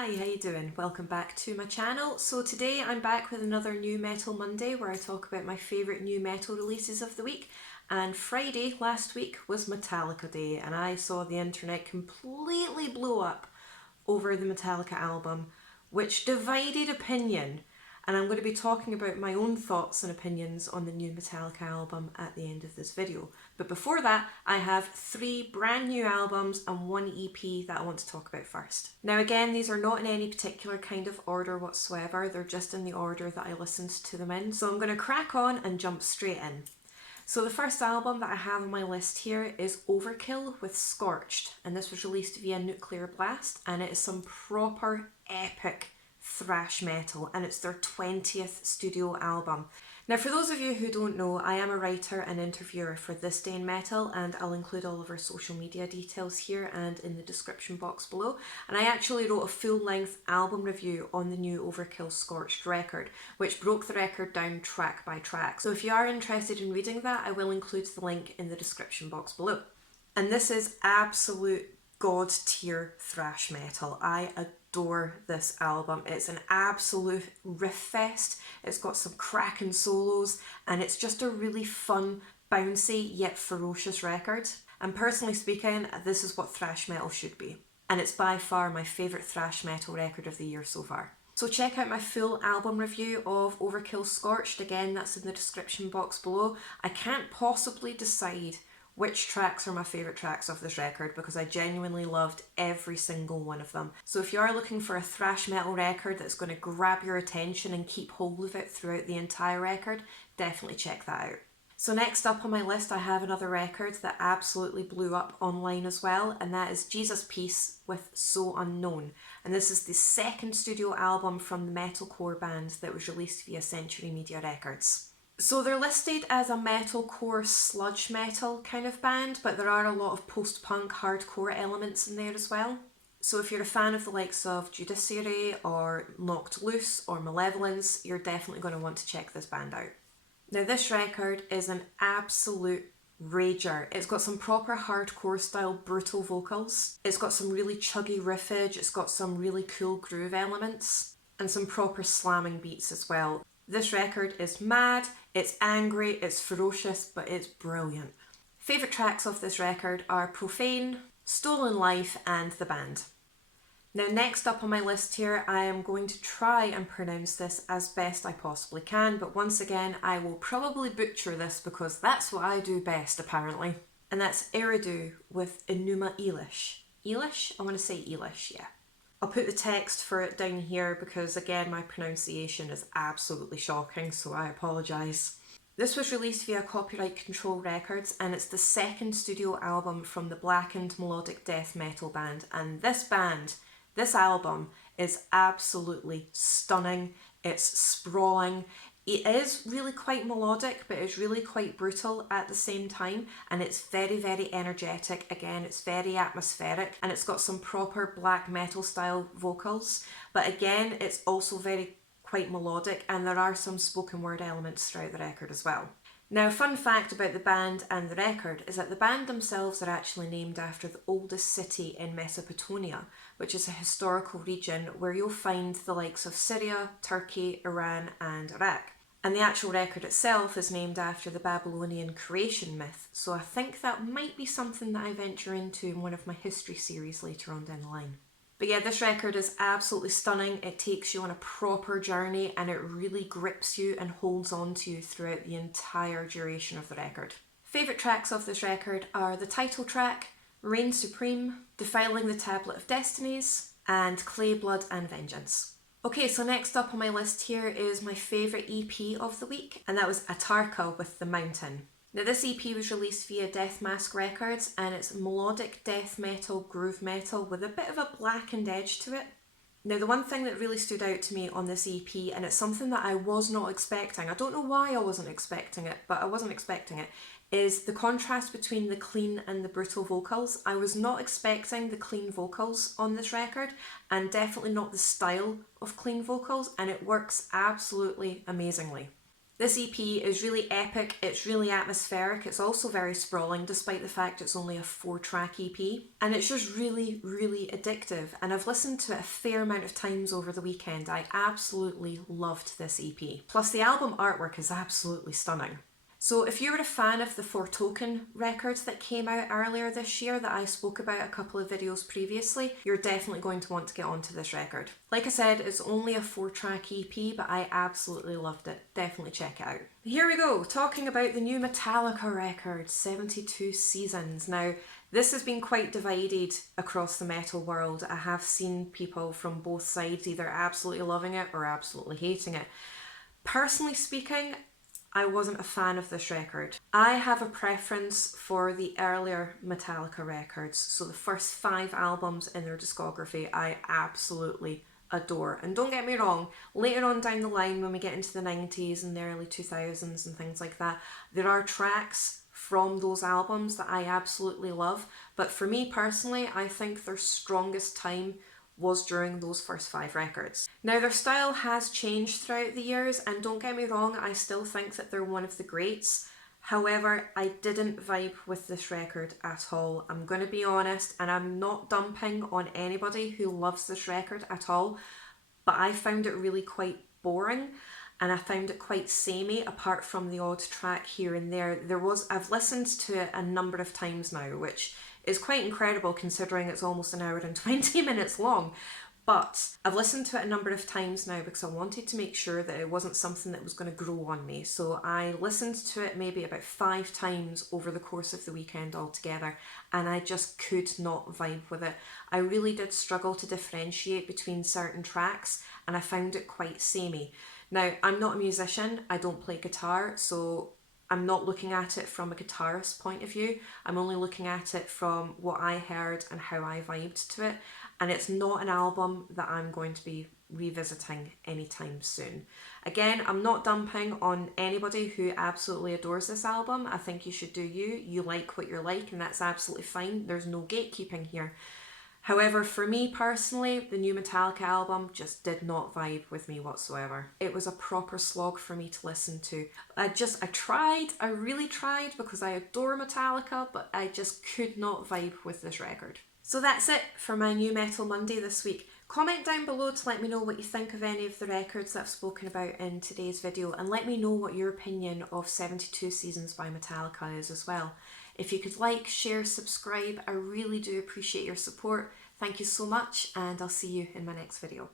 Hi, how you doing? Welcome back to my channel. So today I'm back with another New Metal Monday where I talk about my favourite new metal releases of the week. And Friday last week was Metallica Day and I saw the internet completely blow up over the Metallica album, which divided opinion. And I'm going to be talking about my own thoughts and opinions on the new Metallica album at the end of this video. But before that, I have 3 brand new albums and 1 EP that I want to talk about first. Now again, these are not in any particular kind of order whatsoever, they're just in the order that I listened to them in. So I'm going to crack on and jump straight in. So the first album that I have on my list here is Overkill with Scorched, and this was released via Nuclear Blast, and it is some proper epic thrash metal, and it's their 20th studio album. Now for those of you who don't know, I am a writer and interviewer for This Day in Metal, and I'll include all of our social media details here and in the description box below. And I actually wrote a full-length album review on the new Overkill Scorched record, which broke the record down track by track. So if you are interested in reading that, I will include the link in the description box below. And this is absolute god tier thrash metal. I adore this album. It's an absolute riff fest. It's got some cracking solos and it's just a really fun, bouncy yet ferocious record. And personally speaking, this is what thrash metal should be. And it's by far my favourite thrash metal record of the year so far. So check out my full album review of Overkill Scorched. Again, that's in the description box below. I can't possibly decide which tracks are my favourite tracks of this record because I genuinely loved every single one of them. So if you are looking for a thrash metal record that's going to grab your attention and keep hold of it throughout the entire record, definitely check that out. So next up on my list I have another record that absolutely blew up online as well, and that is Jesus Peace with So Unknown. And this is the second studio album from the metalcore band that was released via Century Media Records. So they're listed as a metalcore sludge metal kind of band, but there are a lot of post-punk hardcore elements in there as well. So if you're a fan of the likes of Judiciary or Knocked Loose or Malevolence, you're definitely going to want to check this band out. Now this record is an absolute rager. It's got some proper hardcore style brutal vocals. It's got some really chuggy riffage. It's got some really cool groove elements and some proper slamming beats as well. This record is mad, it's angry, it's ferocious, but it's brilliant. Favourite tracks of this record are Profane, Stolen Life and The Band. Now next up on my list here, I am going to try and pronounce this as best I possibly can, but once again I will probably butcher this because that's what I do best apparently. And that's Eridu with Enuma Elish. Elish? I want to say Elish, yeah. I'll put the text for it down here because again my pronunciation is absolutely shocking, so I apologise. This was released via Copyright Control Records and it's the second studio album from the blackened melodic death metal band, and this album is absolutely stunning. It's sprawling. It is really quite melodic, but it's really quite brutal at the same time, and it's very, very energetic. Again, it's very atmospheric, and it's got some proper black metal style vocals, but again, it's also very quite melodic, and there are some spoken word elements throughout the record as well. Now, a fun fact about the band and the record is that the band themselves are actually named after the oldest city in Mesopotamia, which is a historical region where you'll find the likes of Syria, Turkey, Iran and Iraq. And the actual record itself is named after the Babylonian creation myth, so I think that might be something that I venture into in one of my history series later on down the line. But yeah, this record is absolutely stunning. It takes you on a proper journey and it really grips you and holds on to you throughout the entire duration of the record. Favourite tracks of this record are the title track, Reign Supreme, Defiling the Tablet of Destinies, and Clay, Blood and Vengeance. Okay, so next up on my list here is my favourite EP of the week, and that was Atarca with The Mountain. Now this EP was released via Death Mask Records and it's melodic death metal, groove metal with a bit of a blackened edge to it. Now the one thing that really stood out to me on this EP, and it's something that I was not expecting, I don't know why I wasn't expecting it, but I wasn't expecting it, is the contrast between the clean and the brutal vocals. I was not expecting the clean vocals on this record, and definitely not the style of clean vocals, and it works absolutely amazingly. This EP is really epic, it's really atmospheric, it's also very sprawling despite the fact it's only a 4-track EP. And it's just really, really addictive, and I've listened to it a fair amount of times over the weekend. I absolutely loved this EP. Plus the album artwork is absolutely stunning. So if you were a fan of the Four Token records that came out earlier this year that I spoke about a couple of videos previously, you're definitely going to want to get onto this record. Like I said, it's only a 4-track EP, but I absolutely loved it. Definitely check it out. Here we go, talking about the new Metallica record, 72 Seasons. Now, this has been quite divided across the metal world. I have seen people from both sides either absolutely loving it or absolutely hating it. Personally speaking, I wasn't a fan of this record. I have a preference for the earlier Metallica records, so the first 5 albums in their discography I absolutely adore. And don't get me wrong, later on down the line when we get into the 90s and the early 2000s and things like that, there are tracks from those albums that I absolutely love, but for me personally, I think their strongest time was during those first 5 records. Now their style has changed throughout the years, and don't get me wrong, I still think that they're one of the greats. However, I didn't vibe with this record at all. I'm going to be honest, and I'm not dumping on anybody who loves this record at all, but I found it really quite boring, and I found it quite samey apart from the odd track here and there. I've listened to it a number of times now, which is quite incredible considering it's almost an hour and 20 minutes long. But I've listened to it a number of times now because I wanted to make sure that it wasn't something that was going to grow on me. So I listened to it maybe about 5 times over the course of the weekend altogether, and I just could not vibe with it. I really did struggle to differentiate between certain tracks, and I found it quite samey. Now, I'm not a musician, I don't play guitar, so I'm not looking at it from a guitarist point of view. I'm only looking at it from what I heard and how I vibed to it. And it's not an album that I'm going to be revisiting anytime soon. Again, I'm not dumping on anybody who absolutely adores this album. I think you should do you. You like what you're like, and that's absolutely fine. There's no gatekeeping here. However, for me personally, the new Metallica album just did not vibe with me whatsoever. It was a proper slog for me to listen to. I really tried because I adore Metallica, but I just could not vibe with this record. So that's it for my New Metal Monday this week. Comment down below to let me know what you think of any of the records that I've spoken about in today's video, and let me know what your opinion of 72 Seasons by Metallica is as well. If you could like, share, subscribe, I really do appreciate your support. Thank you so much, and I'll see you in my next video.